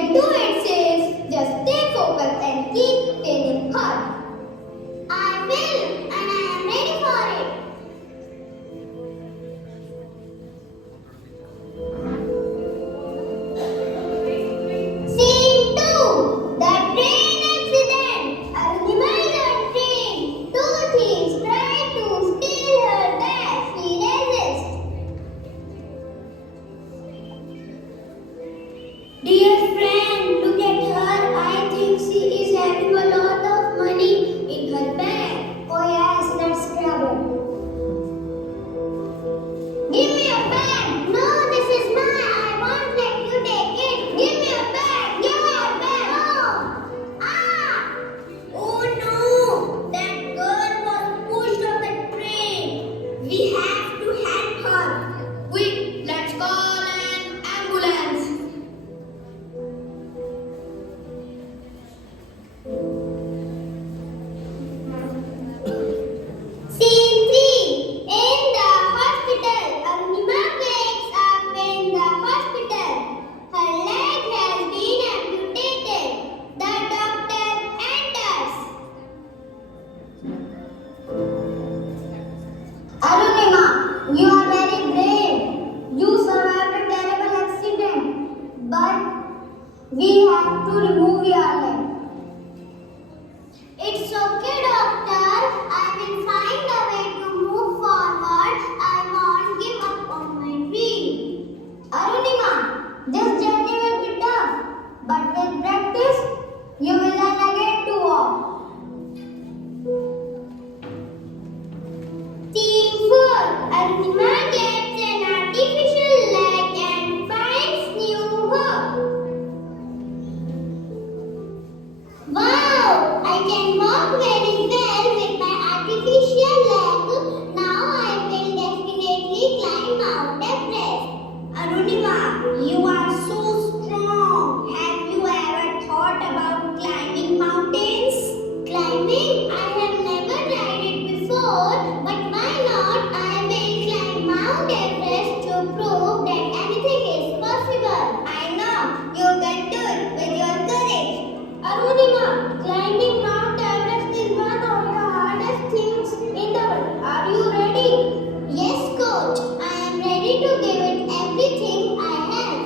can do it, sis. Just stay focused and keep training hard. I will, and I am ready for it. Scene 2. The train accident. Arunima is on train. Two thieves try to steal her bag. She resists. Dear friend, look at her. I think she is having a lot of money in her bag. Oh yes, let's grab it. Give me your bag. No, this is mine. I won't let you take it. Give me your bag. Give me your bag. No. Ah! Oh no! That girl was pushed off the train. We have to help her. Quick, let's call an ambulance. Scene 3. In the hospital. Arunima wakes up in the hospital. Her leg has been amputated. The doctor enters. Arunima, you are very brave. You survived a terrible accident. But we have to remove your leg. It's okay, doctor. I will find a way to move forward. I won't give up on my dream. Arunima, this journey will be tough, but with practice, you will learn again to walk. Scene 4. Arunima gets an artificial leg and finds new hope. Wow! I can walk very well with my artificial leg. Now I will definitely climb Mount Everest. Arunima, you are so strong. Have you ever thought about climbing mountains? Climbing? I have never tried it before, but why not? I will climb Mount Everest to prove that anything is possible. I know you can do it with your courage. Arunima, climbing Mount Everest is one of the hardest things in the world. Are you ready? Yes, coach. I am ready to give it everything I have.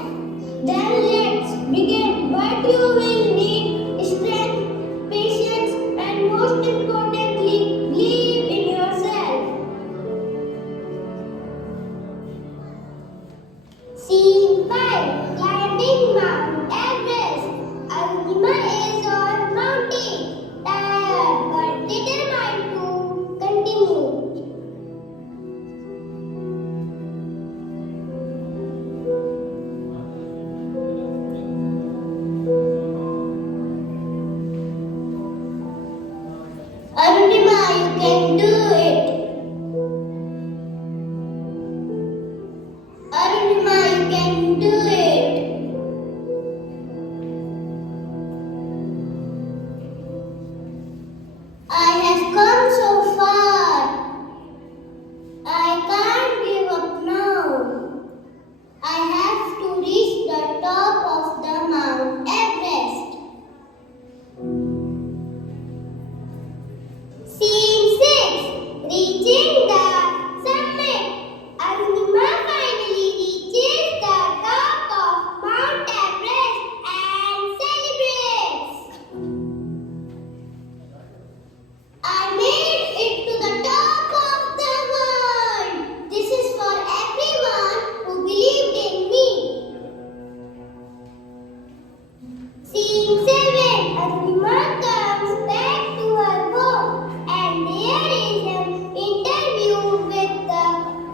Then let's begin. But you will need strength, patience, and most importantly, believe in yourself. Scene 5. Climbing Mount Everest. Arunima is on mountain, tired but determined to continue. Arunima, you can do it. Arunima, you can do it. I have come so far. I can't give up now. I have to reach the top of the Mount Everest. Scene 6. Reaching the summit. Arunima finally reaches the top of Mount Everest and celebrates. I made it to the top of the world. This is for everyone who believed in me. Scene 7. Arunima comes back to her home and there is an interview with the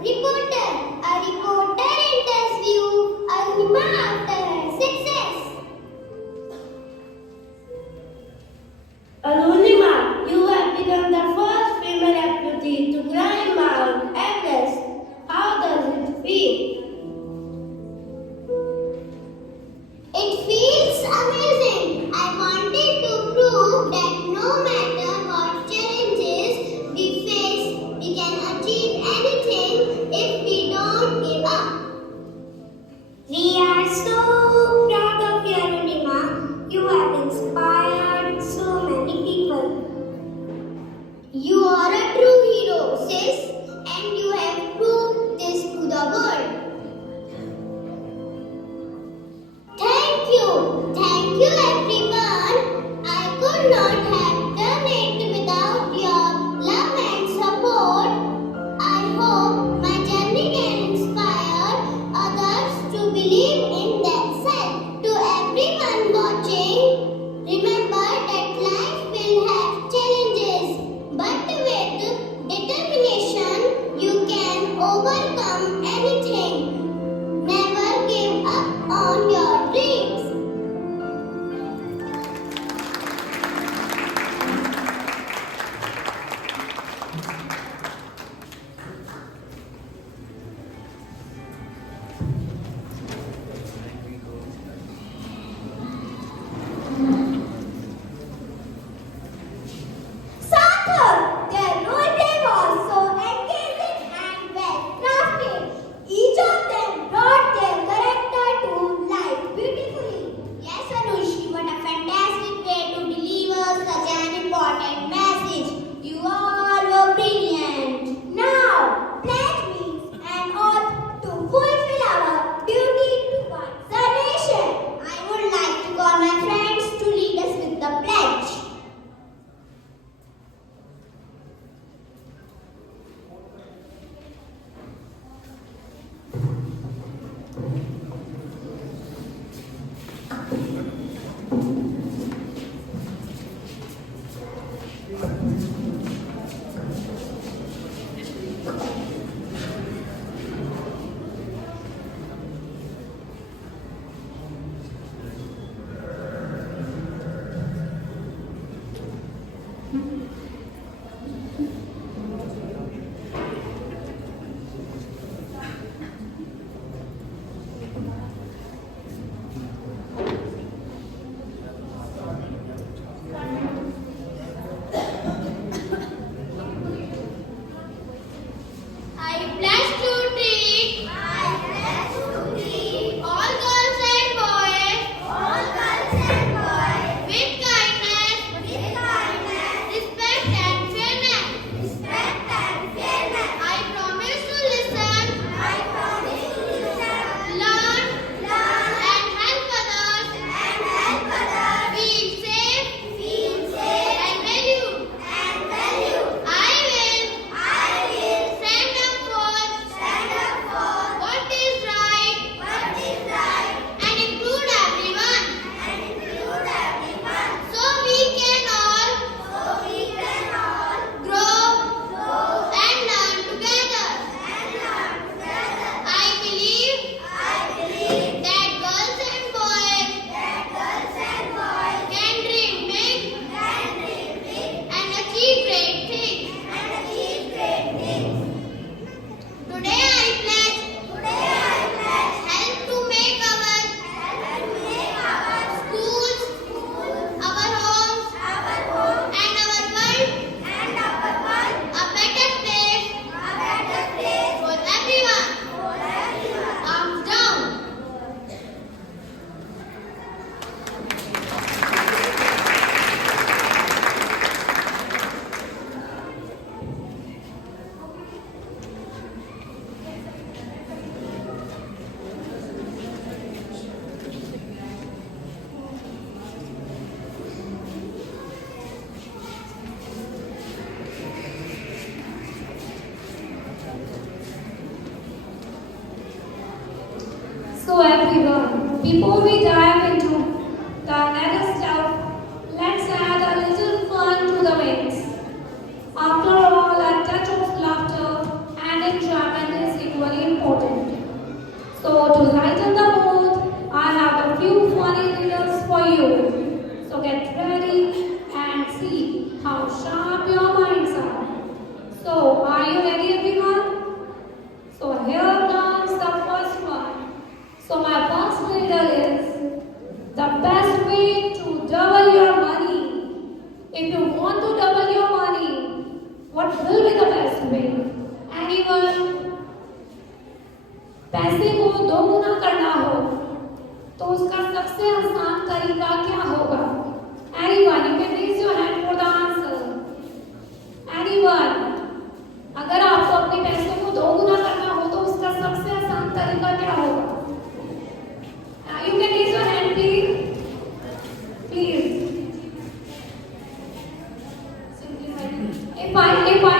reporter. A reporter interviews Arunima after her success. Arunima, you have become the first female amputee to climb Mount Everest. How does it feel? It feels amazing. before we dive into the another stuff, let's add a little fun to the mix. After all, a touch of laughter and enjoyment is equally important. So, to lighten the mood, I have a few funny riddles for you. So, get ready and see how sharp your minds are. So, are you ready, everyone? So, here comes the first one. So, my first riddle is the best way to double your money. If you want to double your money, what will be the best way? Anyone? पैसे को दोगुना करना हो तो उसका सबसे आसान तरीका क्या होगा? Anyone, you can raise your hand for the answer. Anyone? अगर आपको अपने पैसों को दोगुना करना हो तो उसका सबसे आसान तरीका क्या होगा? You can raise your hand, please. Please. If I multiply,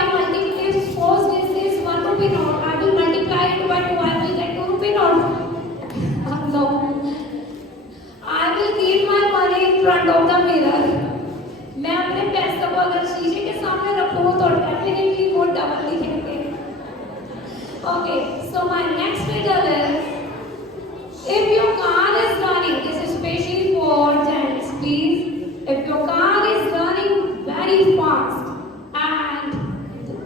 suppose this is 1 rupee note, I will multiply it by 2, I will get 2 rupee note. No. I will keep my money in front of the mirror. मैं अपने पैसों को अगर शीशे के सामने रखूँ तो definitely वो डबल दिखेंगे. Okay, so my next riddle is, if your car is running, this is especially for gents, please. If your car is running very fast and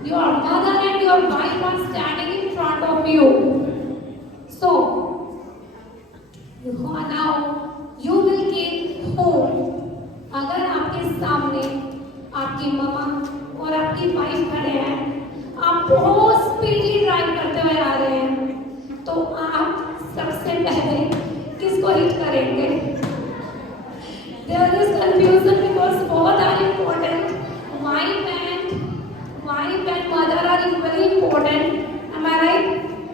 your mother and your wife are standing in front of you, so now you will get home. अगर आपके सामने आपकी मम्मा और आपकी wife खड़े हैं, आप बहुत स्पीडली ड्राइव करते हुए आ रहे हैं, तो आप सबसे पहले किसको हिट करेंगे? There is confusion because both are important. Wife and mother are equally important. Am I right?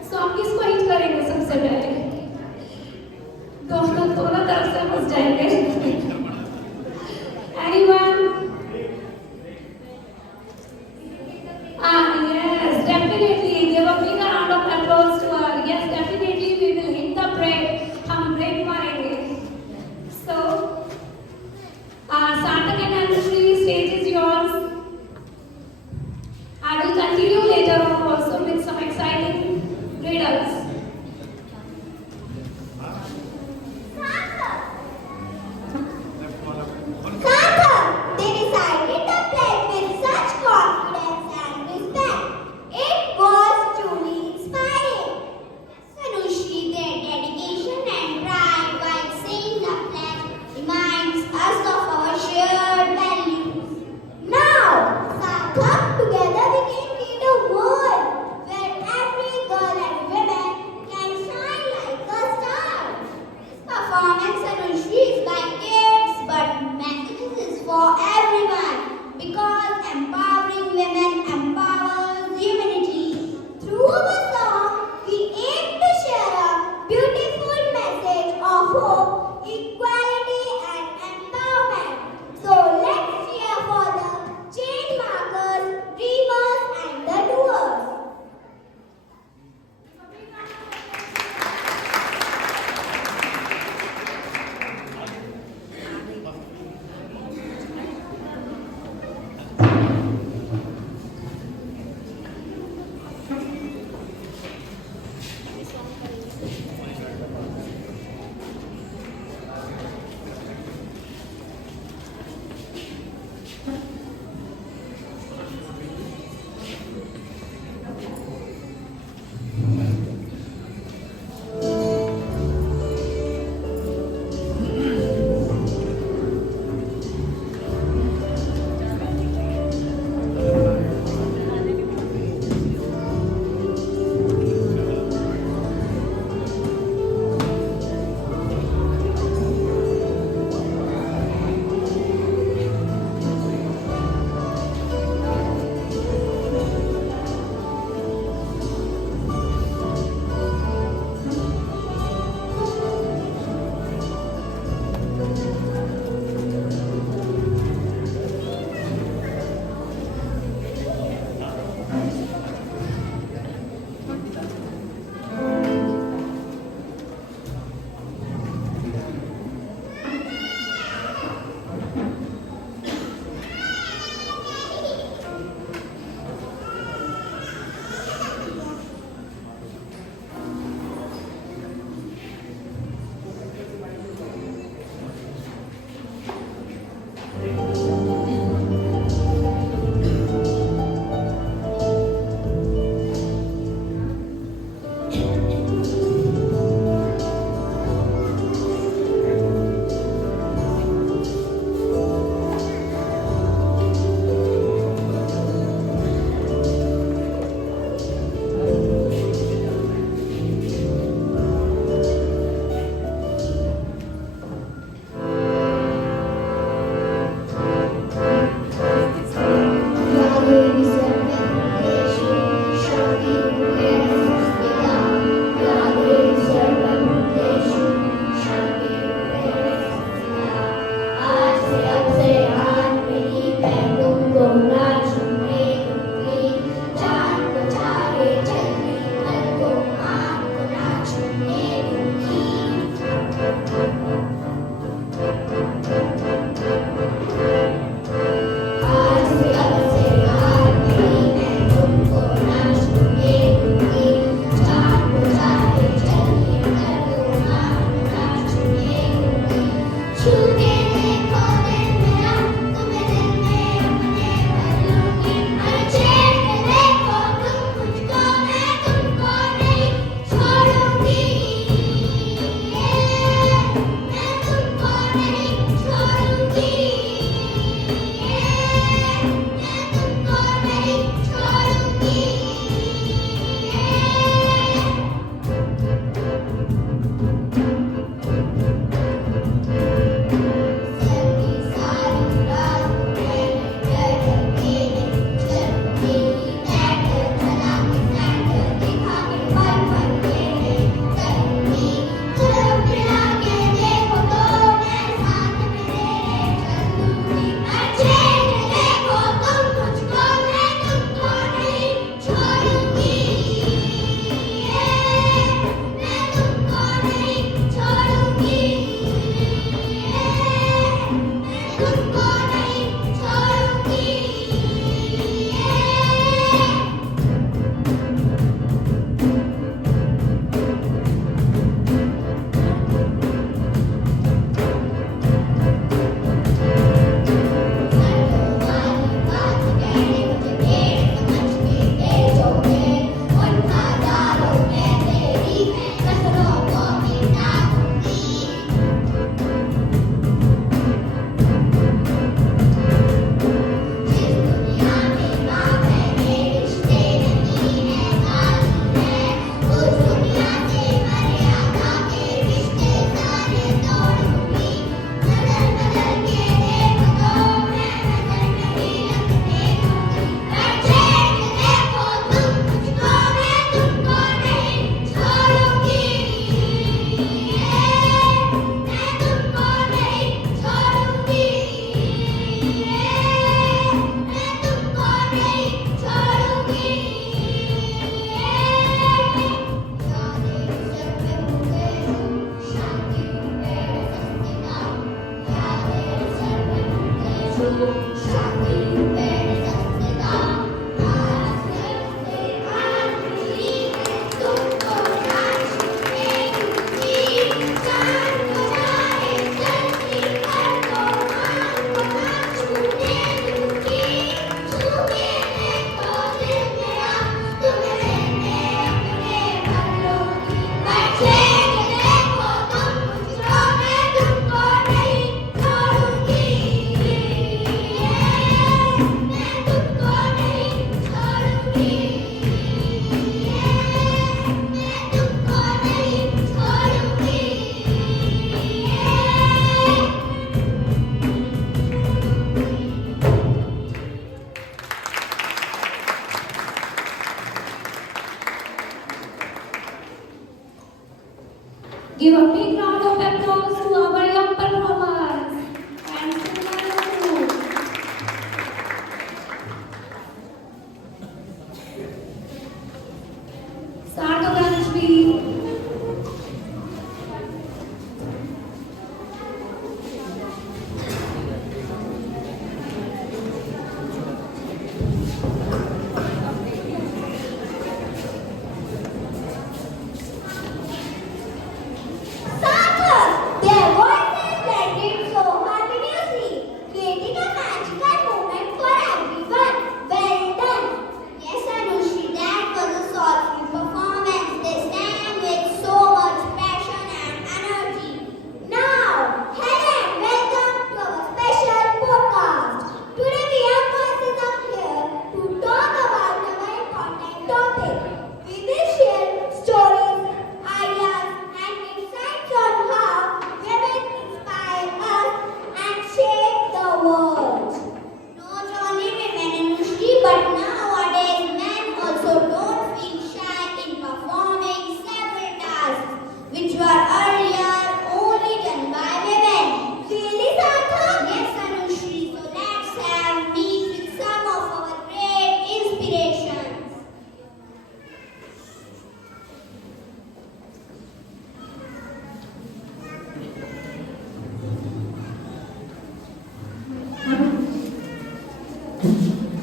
So आप किसको हिट करेंगे सबसे पहले? दोनों तरफ से फंस जाएंगे. Anyone? Yes, definitely. Give a big round of applause to her. Yes, definitely we will hit the brake. हम ब्रेक मारेंगे. So, Sarthak and Anushree, stage is yours. I will continue later on also with some exciting riddles. Sarthak.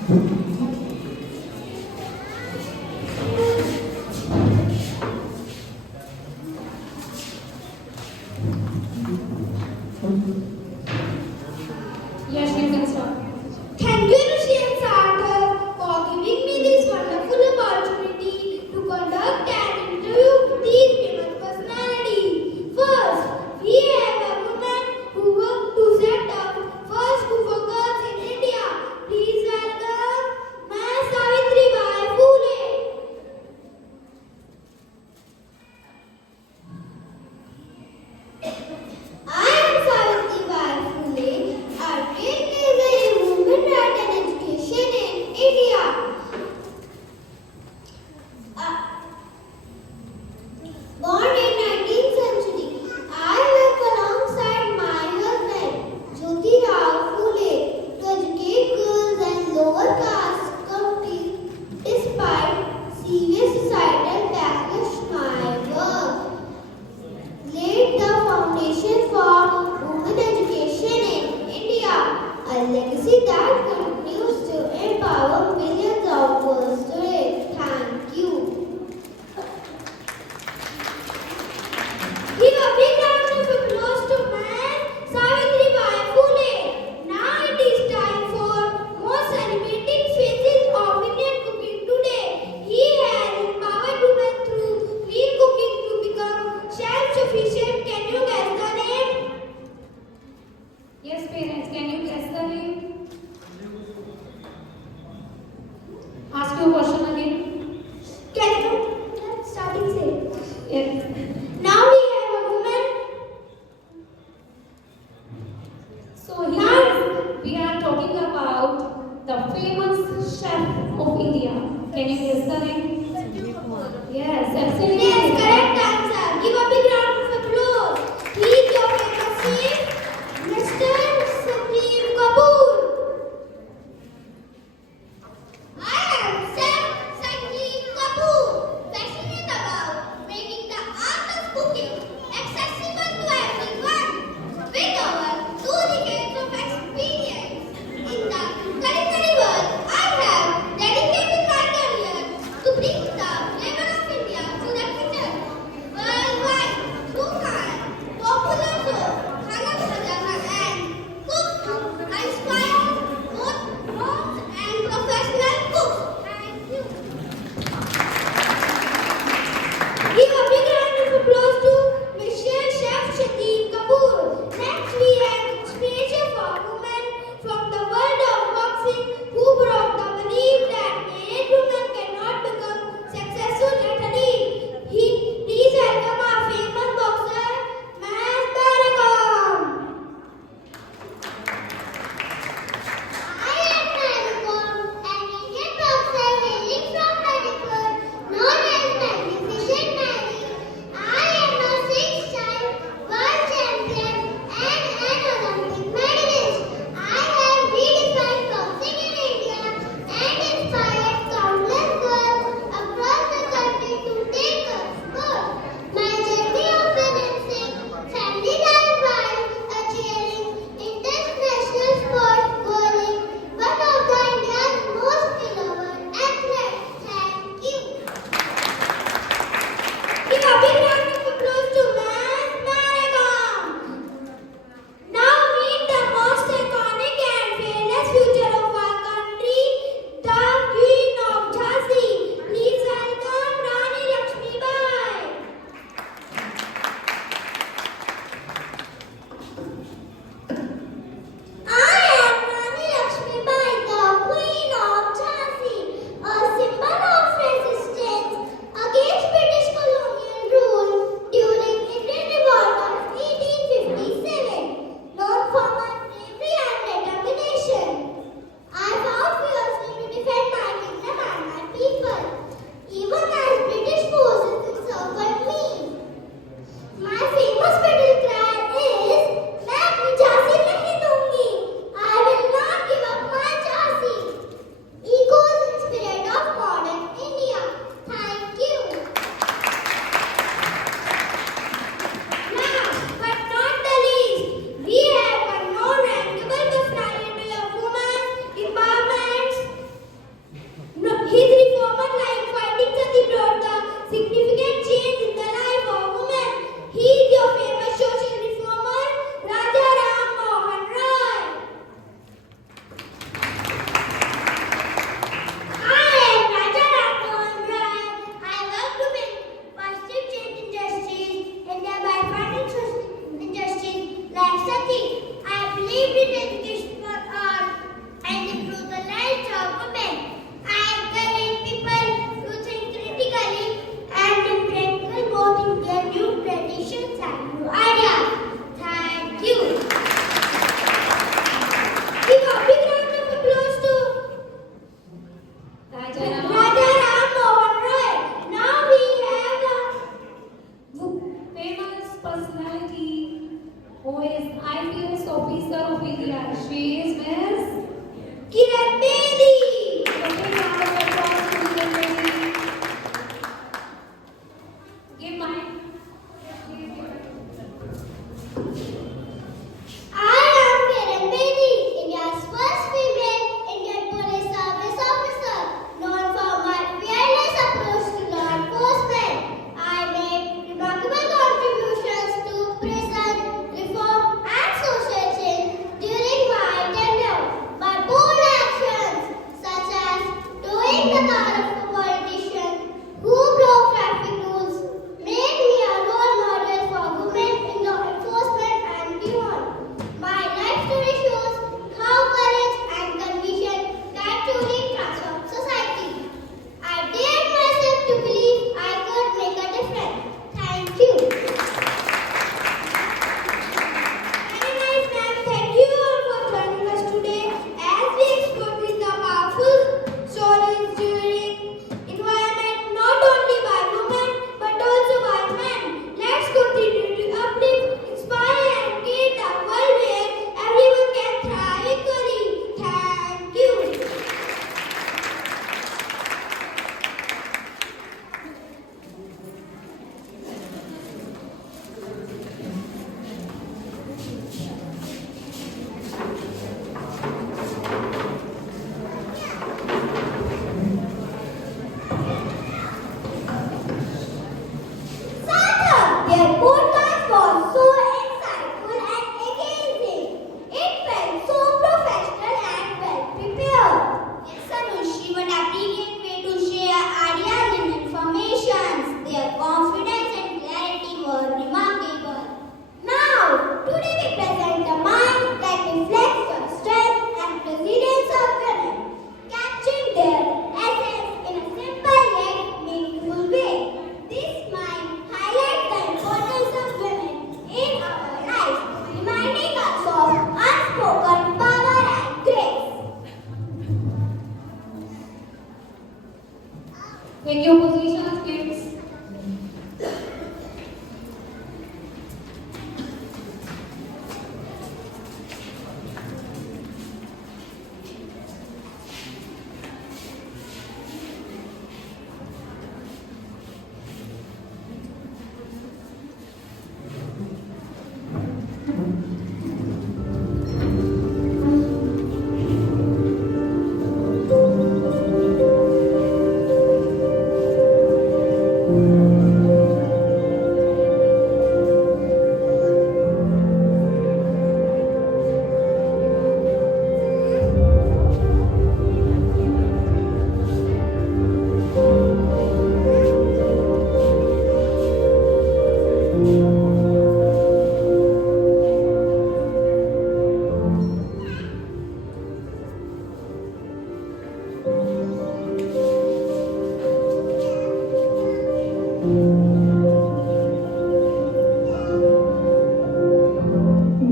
Yes, you can start. Thank you, Rishi and Sarthak, for giving me this wonderful opportunity to conduct an interview with these famous personalities. First, we have a woman who worked to set up first Kufa girls in India. Please welcome Ms. Savitribai Phule. I am Savitribai Phule. Our dream is a women right and education in India. Born in 19th century, I work alongside my husband, Jyoti Rao Phule, to educate girls and lower caste communities. Despite serious societal backlash, my work laid the foundation for women education in India, a legacy that continues to empower millions of girls today. Thank you. Give a big round of applause to Ms. Savitribai Phule. Now it is time for more celebrating faces of Indian cooking today. He has empowered women through clean cooking to become self-sufficient. Can you guess the name? Yes, parents, can you guess the name? Ask your question again. Can you? Let's starting say. Yes. Now we have a woman. So here we are talking about the famous chef of India. Can you guess the name? Yes, absolutely. Yes, correct answer. Give a big round of applause. He is your famous chef, Mr. Sanjeev Kapoor. I am Chef Sanjeev Kapoor, passionate about making the art of cooking accessible to everyone. With over 2 decades of experience in the culinary world, I have dedicated my career to bring the flavor of India to the kitchen. Take your positions, kids.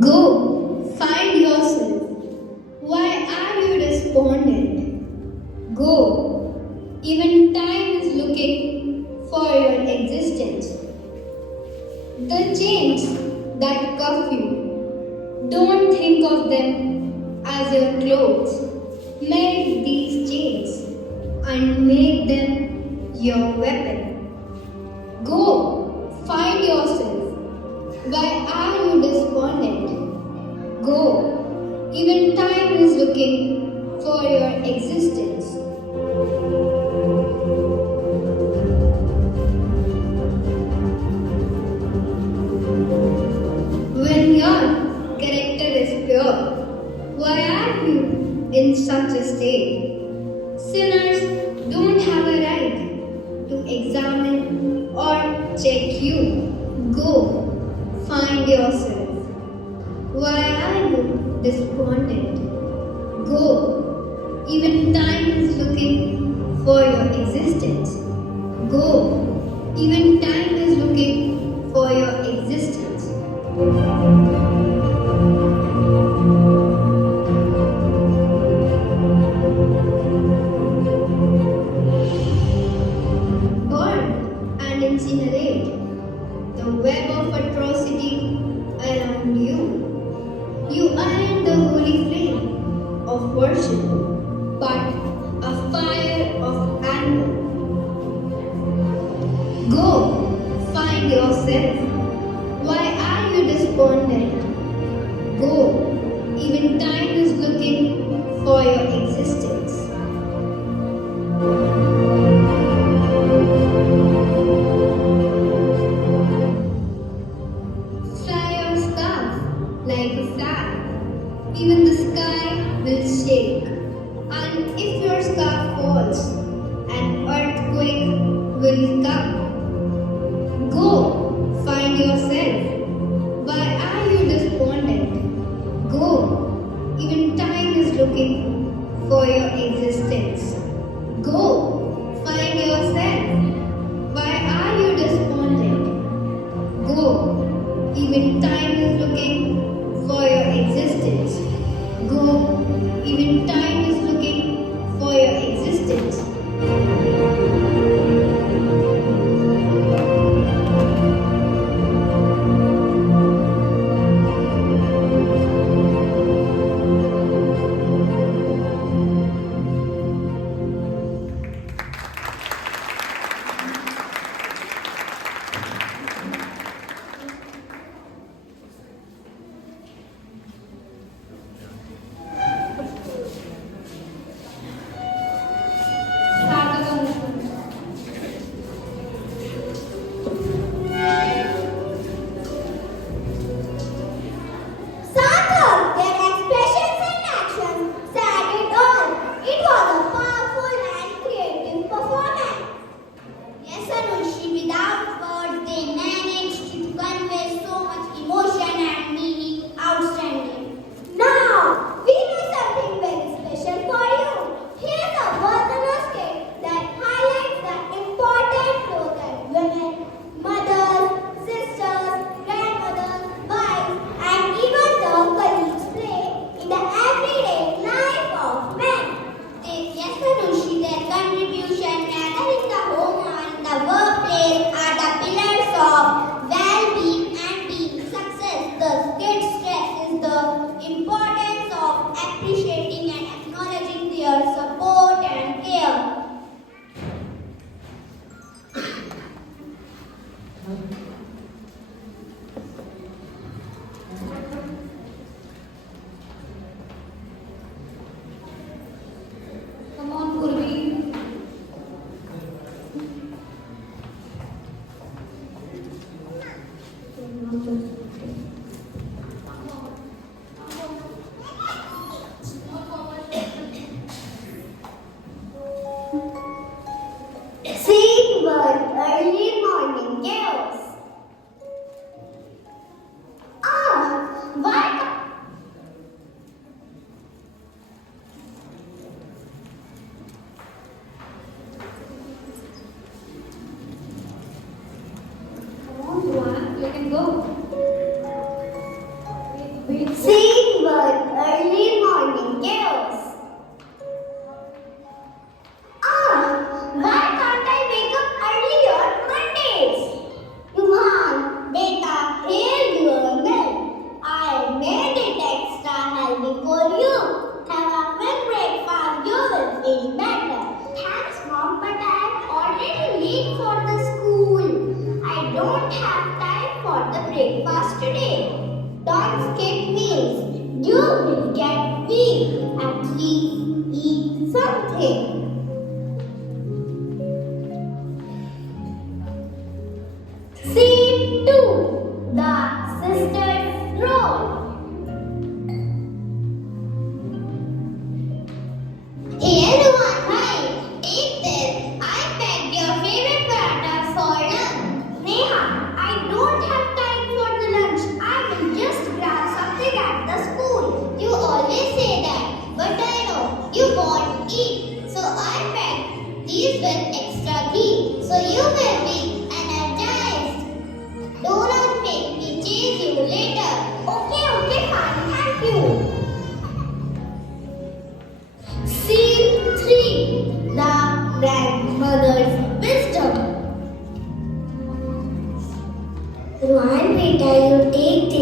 Go, find yourself. Why are you despondent? Go, even time is looking for your existence. The chains that cuff you, don't think of them as your clothes. Make these chains and make them your weapon. Go, find yourself. Why are you despondent? Go, even time is looking for your existence. When your character is pure, why are you in such a state? Sinners don't have a right to examine or check you. Go, find yourself. Why are you despondent? Go, even time is looking for your existence. Go, even time is looking for your existence. Burn and incinerate the web of atrocity around you. You aren't the holy flame of worship, but a fire of anger. Go, find yourself. Why are you despondent? Go, even time is looking for your existence. Fly your scarf like a flag. Even the sky will shake. And if your scarf falls, an earthquake will come. Go, find yourself. Why are you despondent? Go, even time is looking for your existence. Go, find yourself. Why are you despondent? Go, even time is looking for your existence. Go, even time is looking for your existence.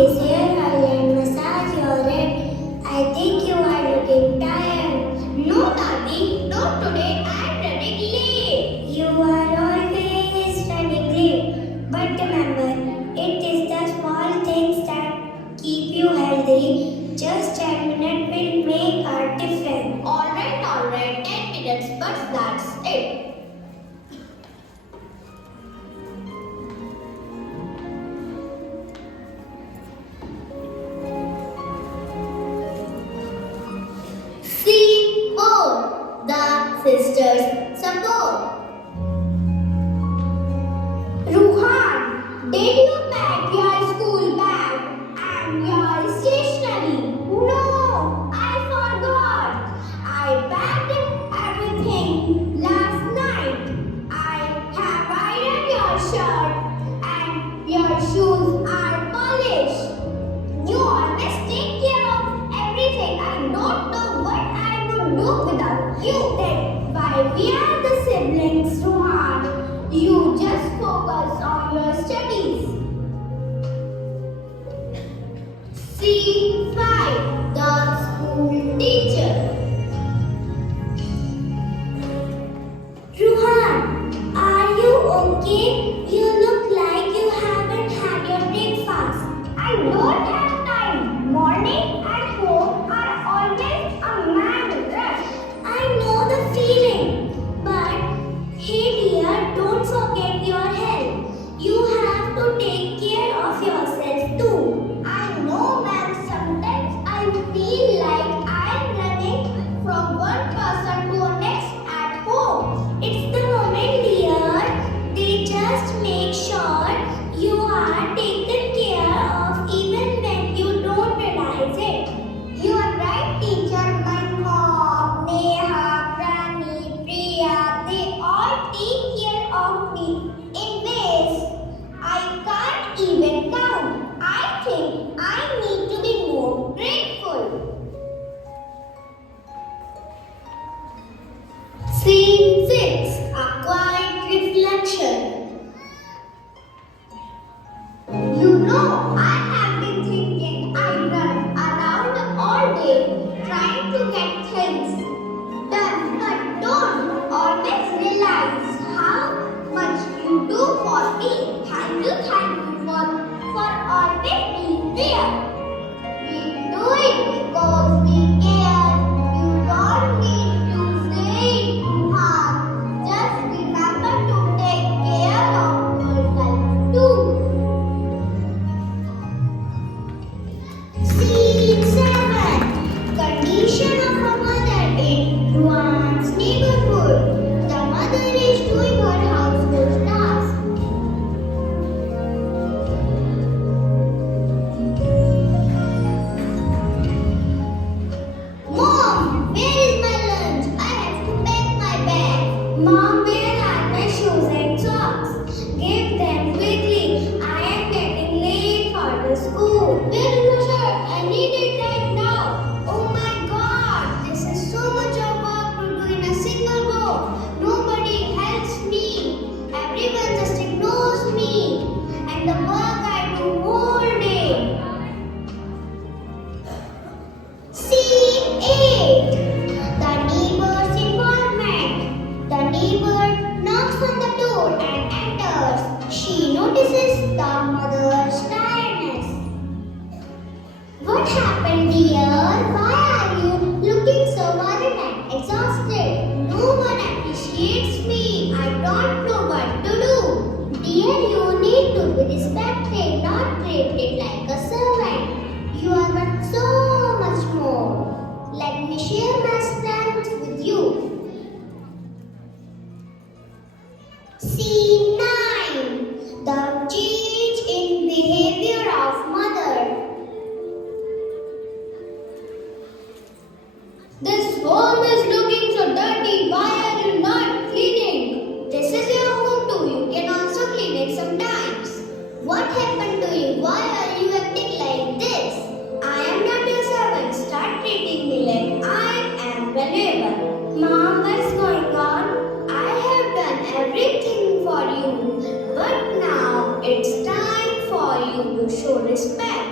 this hair oil and massage your head. I think you are looking tired. No, Daddy, not today. I'm running late. You are always running late. But remember, it is the small things that keep you healthy. Just 10 minutes will make a difference. Alright, 10 minutes, but that's it. Scene 4. The Sisters Support. Ruhan, did you pack your school bag and your stationery? No, I forgot. I packed everything last night. I have ironed your shirt and your shoes are polished. You always take care of everything. I don't know what I would do without you. That's why we are the siblings, Ruhan. You just focus on your studies. Scene 5. The School Teacher. Ruhan, are you okay? You look like you haven't had your breakfast. I don't have time. Morning at home are always a mad rush. I know the feeling. But hey dear, don't forget your health. You have to take care of yourself too. I know, ma'am. Sometimes I feel like I'm running from one person to the next at home. It's the moment, dear. They just make sure you are taken care of even when you don't realize it. You are right, teacher. My mom, Neha, Rani, Priya, they all take care of me in ways I can't even count. I think I need to be more grateful. Scene 6. A quiet reflection. You know, I have been thinking I run around all day trying to get things done, but don't always realize how much you do for me. Thank you for always being there. We do it because we care. You don't need to say it too hard. Just remember to take care of yourself too. Scene 7. Condition of a mother in Ruan's neighborhood. The mother is doing her household tasks. Mom, where is my lunch? I have to pack my bag. Mom, where are my shoes and socks? Give them quickly. I am getting late for the school. Where is my shirt? I need it right now. Oh my God, this is so much of work to do in a single go. Nobody helps me. Everyone just ignores me. And the work I do whole day. Scene 8. The neighbor's involvement. The neighbor knocks on the door and enters. She notices the mother's tiredness. What happened, dear? Why are you looking so worried and exhausted? No one appreciates me. I don't know what to do. Dear, you need to be respected, not treated like a servant. You are worth so much more. Let me share my strength with you. Scene 9. The change in behavior of mother. This home is looking so dirty. Why are you not cleaning? This is your home too. You can also clean it sometimes. What happened to you? Why are you acting like this? I am not your servant. Start treating me like I am valuable. Mom, what's going on? I have done everything for you. But now it's time for you to show respect.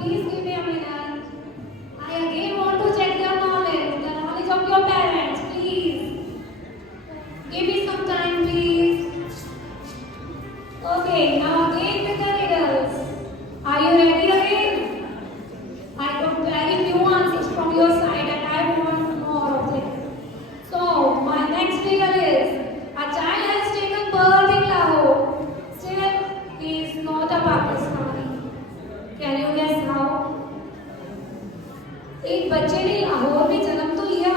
please give me a minute. I again want to check your knowledge, the knowledge of your parents. Please give me some time, please. Okay, now again with the riddles. Are you ready again? I got very few answers from your side and I want more of them. So, my next riddle is, a child has taken birth in Lahore. Still, he is not a Pakistani. Can you guess how? एक बच्चे ने लाहौर में जन्म तो लिया,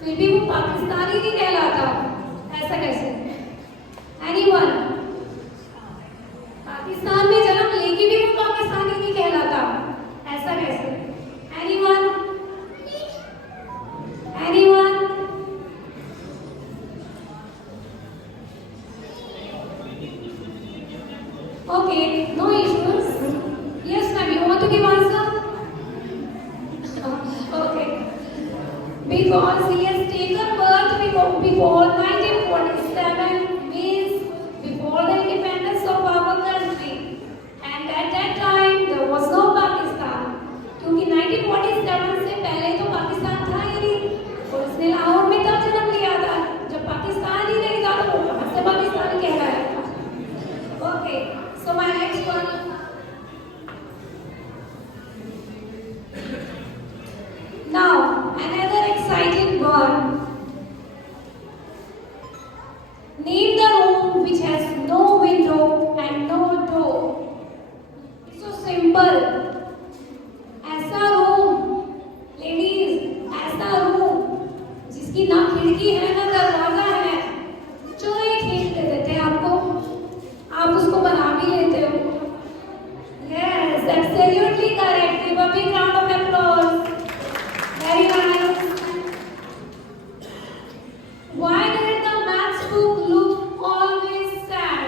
फिर भी वो पाकिस्तानी नहीं कहलाता. ऐसा कैसे? Anyone? पाकिस्तान में जन्म लेके भी वो पाकिस्तानी नहीं कहलाता. ऐसा कैसे? Anyone? Anyone? Okay, no issues. Yes, ma'am, you want to give answer? Okay. Because he has taken birth before 1947, means before the independence of our country. And at that time, there was no Pakistan. क्योंकि 1947 से पहले तो पाकिस्तान था ही नहीं. और उसने लाहौर में तब जन्म लिया था. जब पाकिस्तान ही नहीं था तो वो कहाँ से पाकिस्तानी कह रहा है? Okay, so my next one. Now, another exciting one. Name the room which has no window and no door. It's so simple. ऐसा रूम, ladies, ऐसा रूम जिसकी ना खिड़की है ना दरवाजा है, जो ये खेल दे देते हैं आपको, आप उसको बना भी लेते हो. Yes, absolutely correct. Give a big round of applause. Very nice. Why did the maths book look always sad?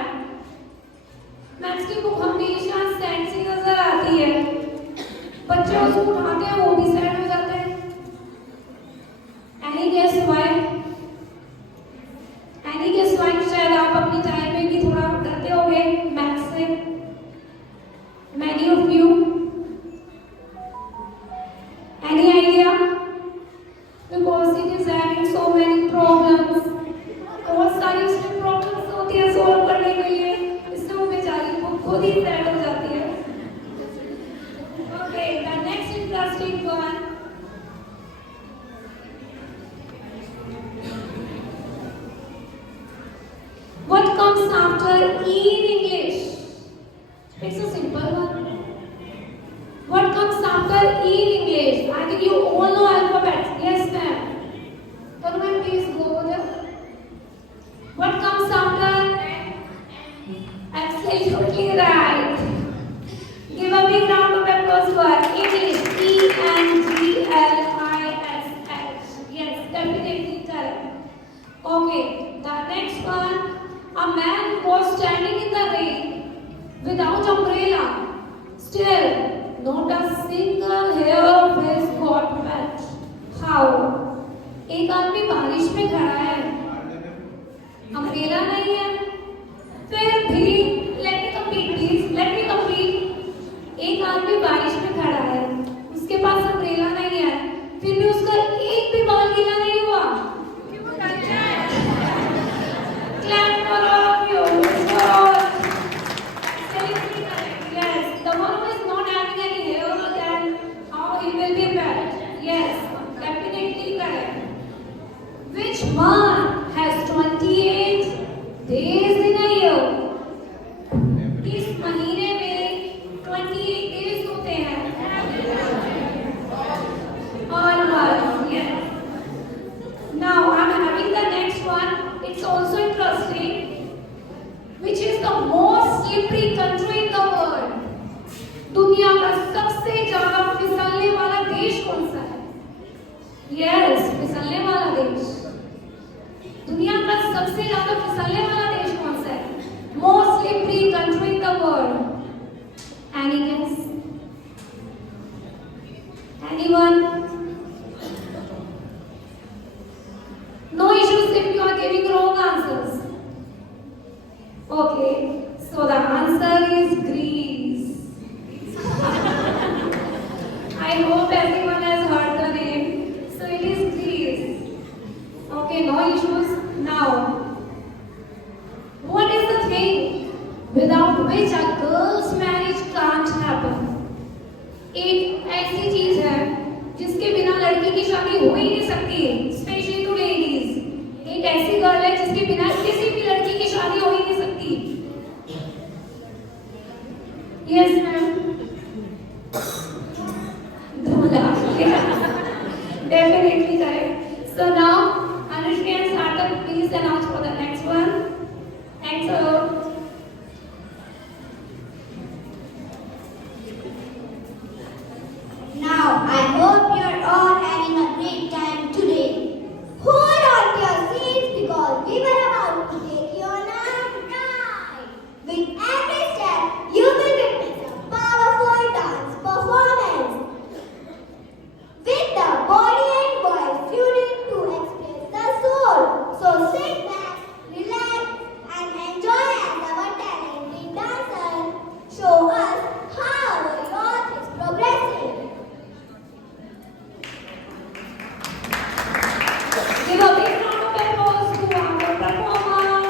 Maths की बुक हमेशा सैड सी नजर आती है. बच्चे उसको उठाते हैं वो भी सैड हो जाते हैं. Any guess why? Any guess why? शायद आप अपनी टाइम में भी थोड़ा डरते होंगे मैथ्स से. Many of you. Any idea? Because it is having so many problems. बहुत सारी उसमें प्रॉब्लम्स होती है सॉल्व करने के लिए. इससे वो बेचारी बुक खुद ही सैड हो जाती है. Okay, the next interesting one. What comes after E in English? It's a simple one. What comes after E in English? I think you all know alphabets. Yes, ma'am. Can you please go over there? What comes after? Absolutely right. Give a big round of applause for English. E-N-G-L-I-S-H. Yes, definitely correct. Okay, the next one. A man was standing in the rain without umbrella. Still, not a single hair of his got wet. How? एक आदमी बारिश में खड़ा है, umbrella नहीं है, फिर भी let me complete please, let me complete. एक आदमी बारिश में खड़ा है, उसके पास अम्ब्रेला नहीं है, फिर भी उसका एक भी बाल गीला नहीं हुआ. Clap for all of you. For all. Absolutely correct. Yes, the one who is not having any hair, then how he will be wet. Yes, definitely correct. Which month has 28 days in a year? इस महीने में 28 days होते हैं. All months, yes. Now I'm having the next one. It's also interesting. Which is the most slippery country in the world? दुनिया का सबसे ज्यादा फिसलने वाला देश कौन सा है? Yes, फिसलने वाला देश. दुनिया का सबसे ज्यादा फिसलने वाला देश कौन सा है? Most slippery country in the world. Any guess? Anyone? No issues if you are giving wrong answers. Okay, so the answer is Greece. सकती, स्पेशली टू लेडीज। एक ऐसी गर्ल है जिसके बिना किसी भी लड़की की शादी हो ही नहीं सकती। Yes ma'am. Definitely correct. So now, Anushka and Sarthak, please announce for the next one. Thanks a lot. Now, I hope you're all having a great time today. Hold on to your seats because we were about to take you on a ride. With every step, you will witness a powerful dance performance. With the body and voice suited to express the soul. So sit back, relax, and enjoy as our talented dancers show us how our youth is progressing. Give a big round of applause to our performer.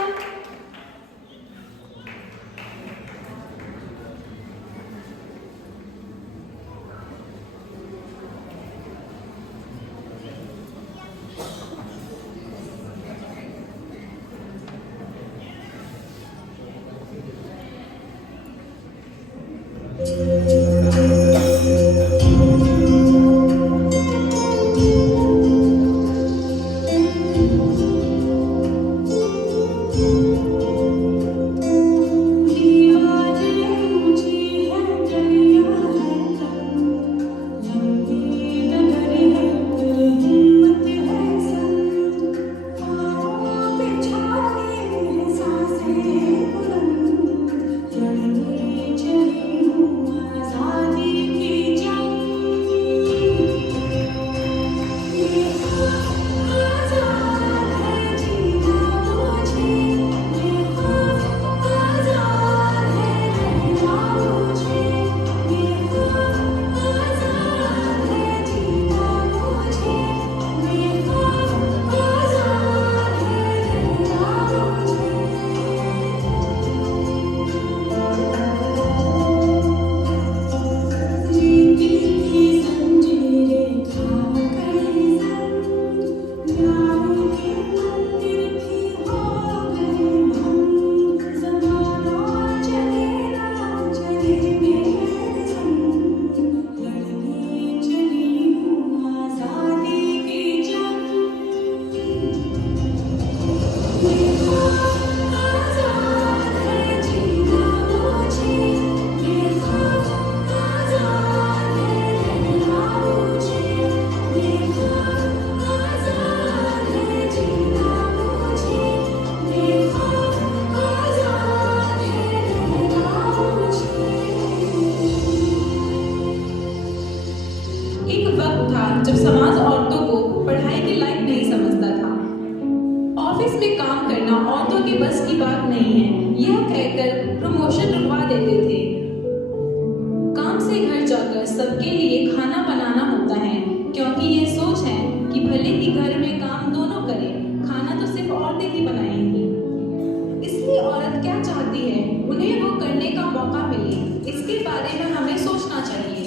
एक वक्त था जब समाज औरतों को पढ़ाई के लायक नहीं समझता था। ऑफिस में काम करना औरतों के बस की बात नहीं है, यह कहकर प्रमोशन रुकवा देते थे। काम से घर जाकर सबके लिए खाना बनाना होता है, क्योंकि यह सोच है कि भले ही घर में काम दोनों करें, खाना तो सिर्फ औरतें ही बनाएंगी। इसलिए औरत क्या चाहती है, उन्हें वो करने का मौका मिले, इसके बारे में हमें सोचना चाहिए।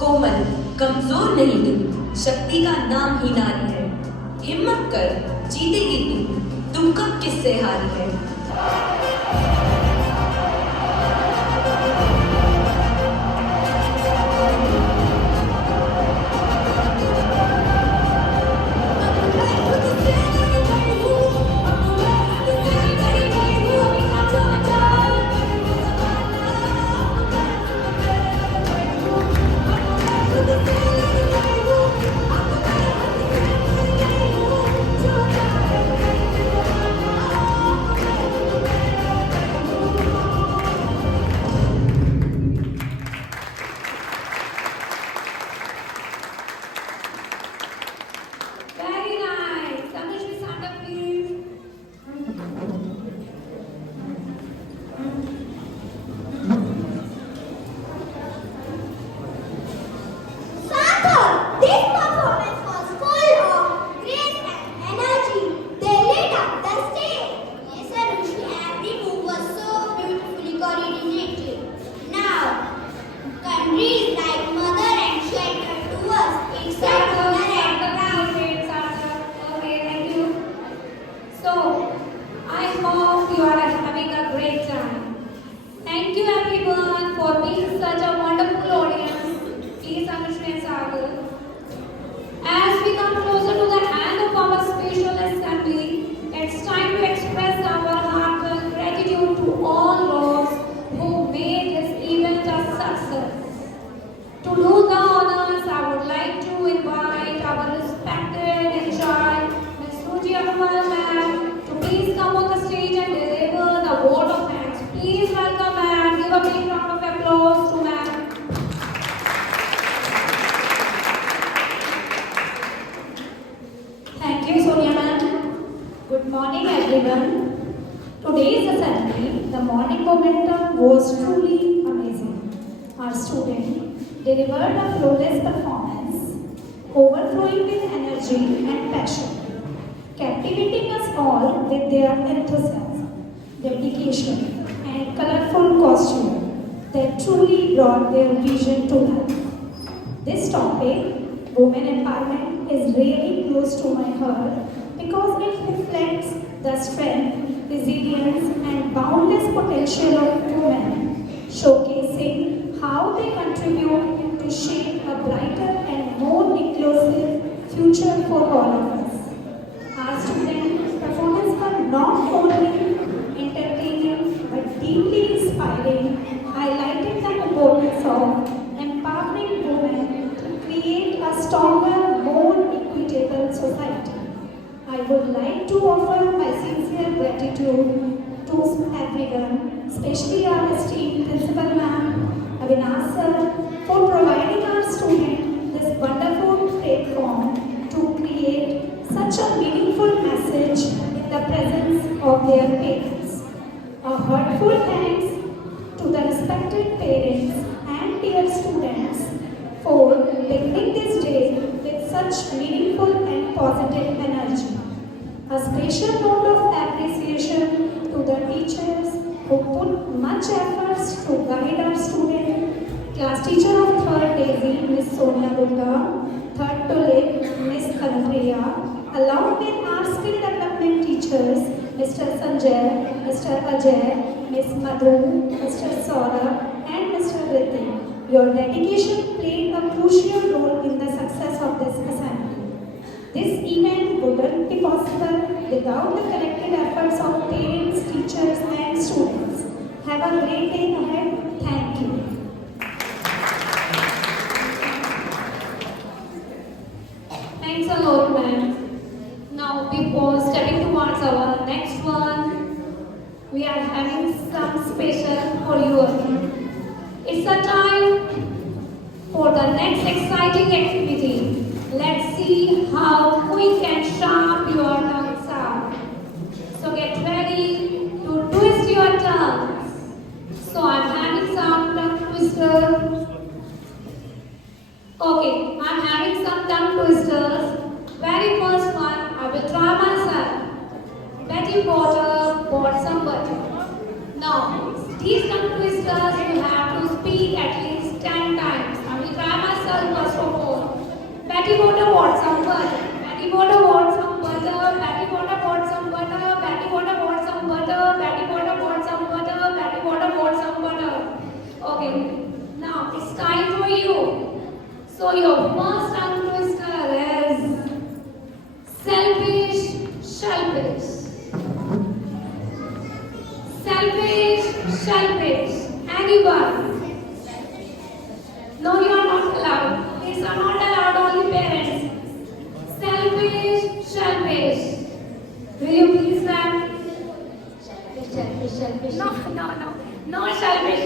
कोमल, कमजोर नहीं तू, शक्ति का नाम ही नारी है। हिम्मत कर, जीतेगी तू कब किससे हारी है। big round of applause to ma'am. Thank you, Sonia ma'am. Good morning, everyone. Today's assembly, the morning momentum was truly amazing. Our student delivered a flawless performance, overflowing with energy and passion, captivating us all with their enthusiasm, dedication, and colorful costume that truly brought their vision to life. This topic, women empowerment, is really close to my heart because it reflects the strength, resilience, and boundless potential of women, showcasing how they contribute to shape a brighter and more inclusive future for all of us. Our student performances were not only entertaining but deeply inspiring, highlighting the importance of empowering women to create a stronger, more equitable society. I would like to offer my sincere gratitude to everyone, especially our esteemed principal ma'am, Avinash sir, for providing our students this wonderful platform to create such a meaningful message in the presence of their parents. A heartfelt thanks to the respected parents and dear students for beginning this day with such meaningful and positive energy. A special note of appreciation to the teachers who put much efforts to guide our students. Class teacher of 3rd Daisy, Miss Sonia Gupta, 3rd Tulip, Miss Kanupriya, along with our skill development teachers, Mr. Sanjay, Mr. Ajay, Miss Madhu, Mr. Saurabh, and Mr. Ritik. Your dedication played a crucial role in the success of this assembly. This event wouldn't be possible without the collective efforts of parents, teachers, and students. Have a great day ahead. Thank you. Thanks a lot, ma'am. Now, before stepping towards our next one, we are having some special for you. It's a time for the next exciting activity. Let's see how we can sharp your tongues out. So get ready to twist your tongues. So I'm having some tongue twisters. Okay, I'm having some tongue twisters. Very first one, I will try myself. Betty Potter bought some butter. Now, these tongue twisters you have to speak at least 10 times. I will try myself first of all. Betty Potter bought some butter. Betty Potter bought some butter. Betty Potter bought some butter. Betty Potter bought some butter. Betty Potter bought some butter. Betty Potter bought some butter. Okay, now it's time for you. So your first tongue twister is selfish, shellfish. Selfish, shellfish. Anyone? No, you are not allowed. These are not allowed, only parents. Selfish, shellfish. Will you please stand? Selfish. No, shellfish.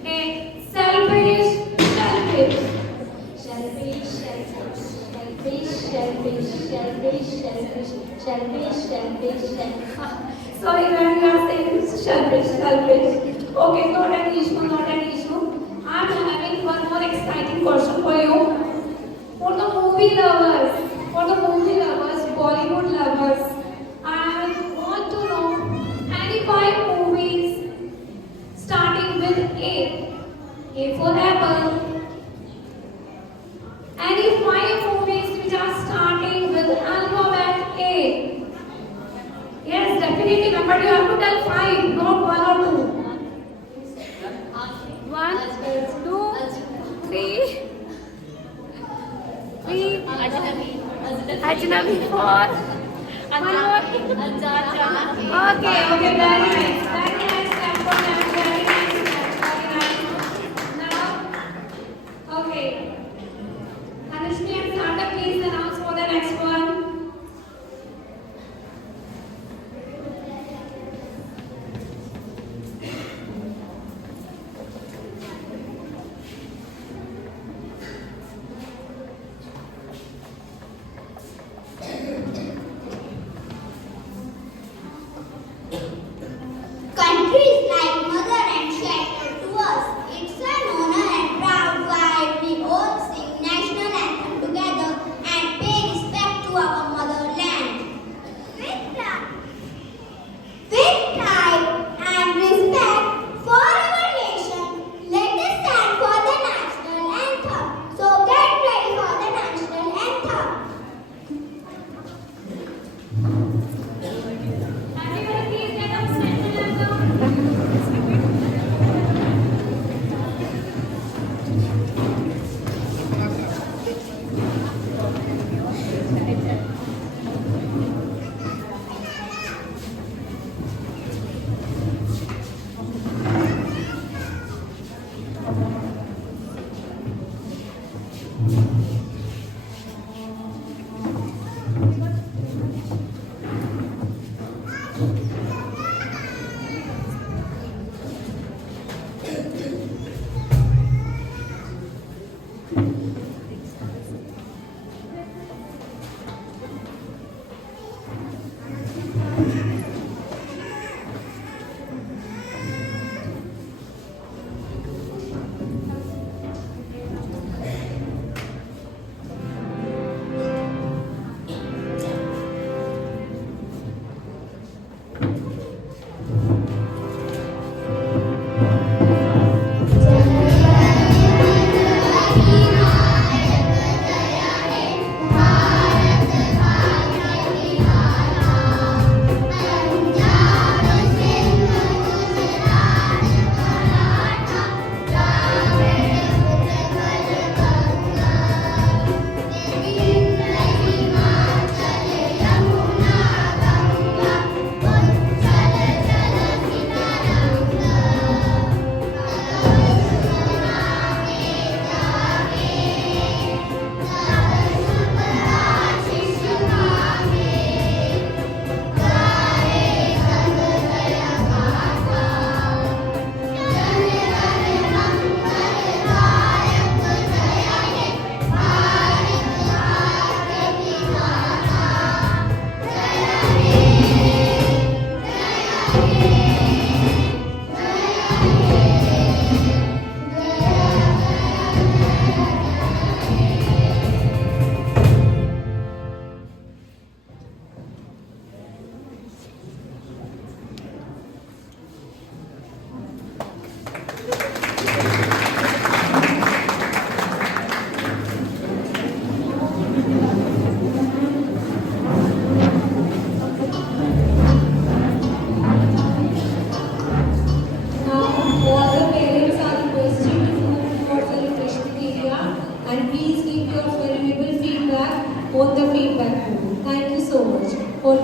Okay, selfish, shellfish. Sorry, when you are saying selfish. Okay, not an issue. I'm having one more exciting question for you. For the movie lovers, Bollywood lovers, I want to know any 5 movies starting with A. A for apple. Any 5 movies which are starting with alphabet A. Yes, definitely, but you have to tell 5, not 1 or 2. 1, 2, 3. Ajnabi 4. One more. Okay, very nice. Time for that. Very nice. Now, okay. Anushni and Sarthak, please announce for the next one.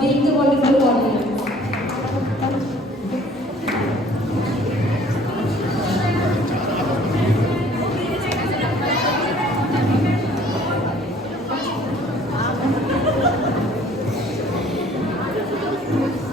being the wonderful moderator.